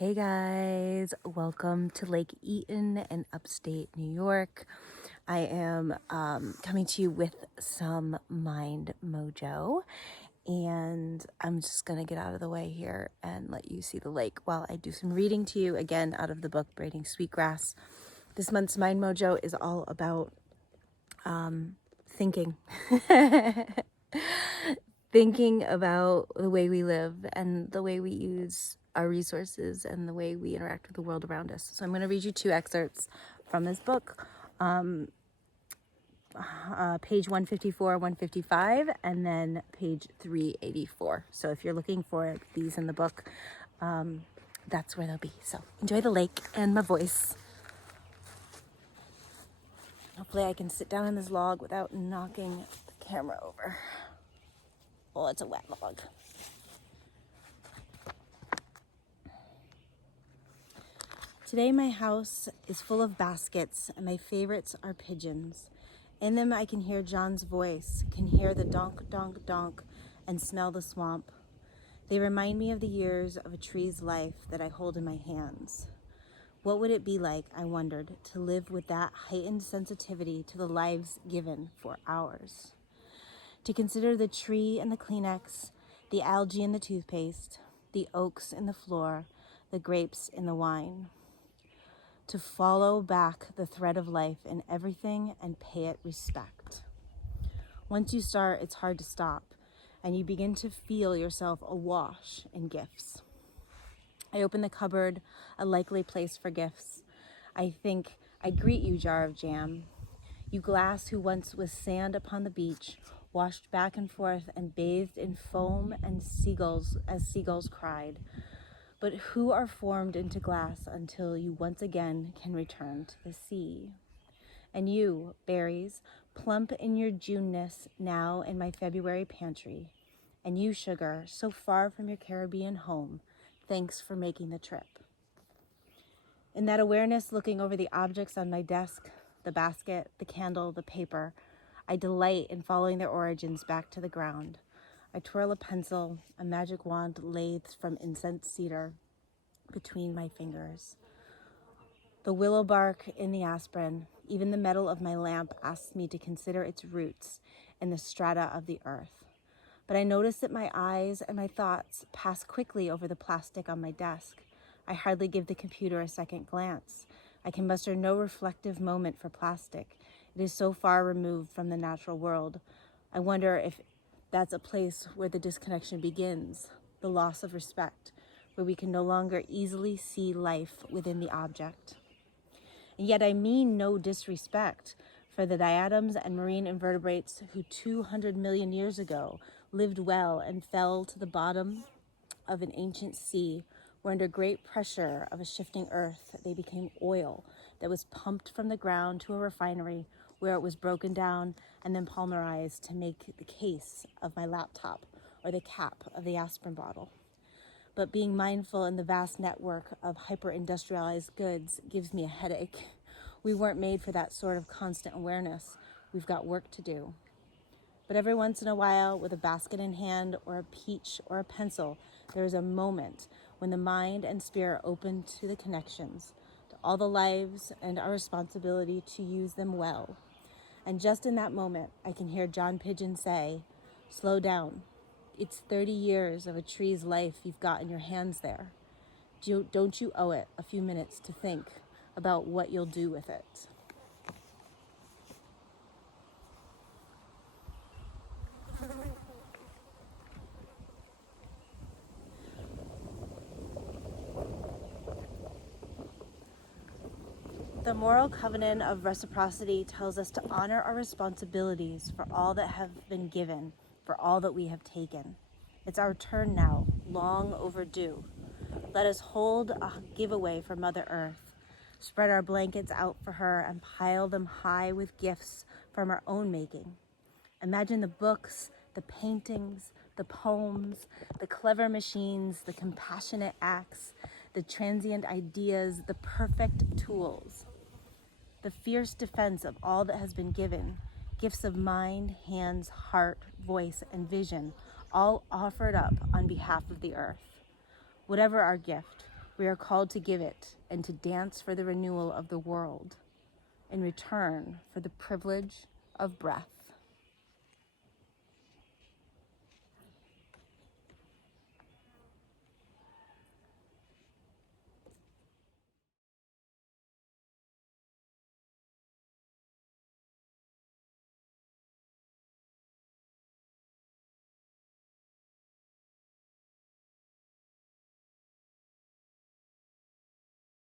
Hey guys, welcome to Lake Eaton in upstate New York. I am coming to you with some Mind Mojo, and I'm just gonna get out of the way here and let you see the lake while I do some reading to you again out of the book Braiding Sweetgrass. This month's Mind Mojo is all about thinking. Thinking about the way we live and the way we use our resources and the way we interact with the world around us. So I'm going to read you two excerpts from this book, page 154, 155, and then page 384. So if you're looking for these in the book, that's where they'll be. So enjoy the lake and my voice. Hopefully I can sit down in this log without knocking the camera over. Well, it's a wet log. Today my house is full of baskets and my favorites are pigeons. In them I can hear John's voice, can hear the donk, donk, donk, and smell the swamp. They remind me of the years of a tree's life that I hold in my hands. What would it be like, I wondered, to live with that heightened sensitivity to the lives given for ours? To consider the tree and the Kleenex, the algae in the toothpaste, the oaks in the floor, the grapes in the wine. To follow back the thread of life in everything and pay it respect. Once you start, it's hard to stop, and you begin to feel yourself awash in gifts. I open the cupboard, a likely place for gifts. I think, I greet you, jar of jam. You glass who once was sand upon the beach, washed back and forth and bathed in foam and seagulls as seagulls cried. But who are formed into glass until you once again can return to the sea? And you, berries, plump in your Juneness now in my February pantry. And you, sugar, so far from your Caribbean home, thanks for making the trip. In that awareness, looking over the objects on my desk, the basket, the candle, the paper, I delight in following their origins back to the ground. I twirl a pencil, a magic wand lathed from incense cedar, between my fingers. The willow bark in the aspirin, even the metal of my lamp asks me to consider its roots in the strata of the earth. But I notice that my eyes and my thoughts pass quickly over the plastic on my desk. I hardly give the computer a second glance. I can muster no reflective moment for plastic. It is so far removed from the natural world. I wonder if that's a place where the disconnection begins, the loss of respect, where we can no longer easily see life within the object. And yet I mean no disrespect for the diatoms and marine invertebrates who 200 million years ago lived well and fell to the bottom of an ancient sea, where under great pressure of a shifting earth, they became oil that was pumped from the ground to a refinery where it was broken down and then polymerized to make the case of my laptop or the cap of the aspirin bottle. But being mindful in the vast network of hyper-industrialized goods gives me a headache. We weren't made for that sort of constant awareness. We've got work to do. But every once in a while, with a basket in hand or a peach or a pencil, there is a moment when the mind and spirit open to the connections, to all the lives and our responsibility to use them well. And just in that moment, I can hear John Pigeon say, "Slow down. It's 30 years of a tree's life you've got in your hands there. Don't you owe it a few minutes to think about what you'll do with it?" The moral covenant of reciprocity tells us to honor our responsibilities for all that have been given, for all that we have taken. It's our turn now, long overdue. Let us hold a giveaway for Mother Earth, spread our blankets out for her and pile them high with gifts from our own making. Imagine the books, the paintings, the poems, the clever machines, the compassionate acts, the transient ideas, the perfect tools. The fierce defense of all that has been given, gifts of mind, hands, heart, voice, and vision, all offered up on behalf of the earth. Whatever our gift, We are called to give it and to dance for the renewal of the world in return for the privilege of breath.